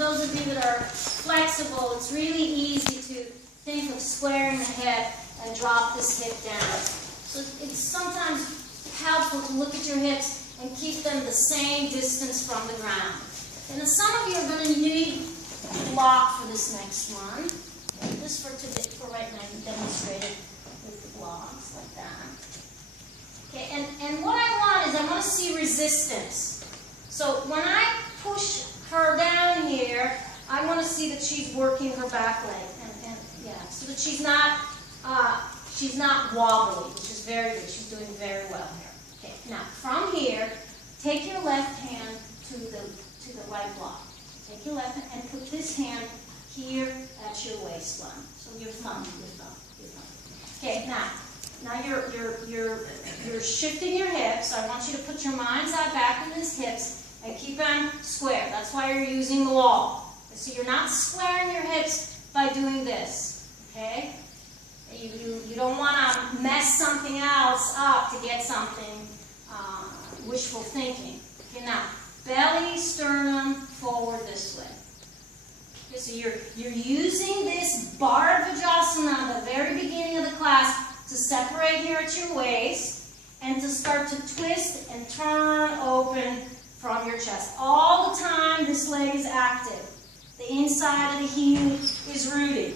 those of you that are flexible, it's really easy to think of squaring the hip and drop this hip down. So it's sometimes helpful to look at your hips and keep them the same distance from the ground. And some of you are going to need a block for this next one. Just for right now, you demonstrated with the blocks like that. Okay, and what I want is I want to see resistance. So when I push her down here, I want to see that she's working her back leg, and yeah, so that she's not wobbly, which is very good. She's doing very well here. Okay, now from here, take your left hand to the right block. Take your left hand and put this hand here at your waistline. So your thumb. Okay, now you're shifting your hips. I want you to put your mind's eye back in these hips and keep them square. That's why you're using the wall. So you're not squaring your hips by doing this. Okay? You don't want to mess something else up to get something wishful thinking. Okay, now belly, sternum, forward this way. Okay, so you're using this parivrtta at the very beginning of the class to separate here at your waist and to start to twist and turn open from your chest. All the time this leg is active. The inside of the heel is rooted.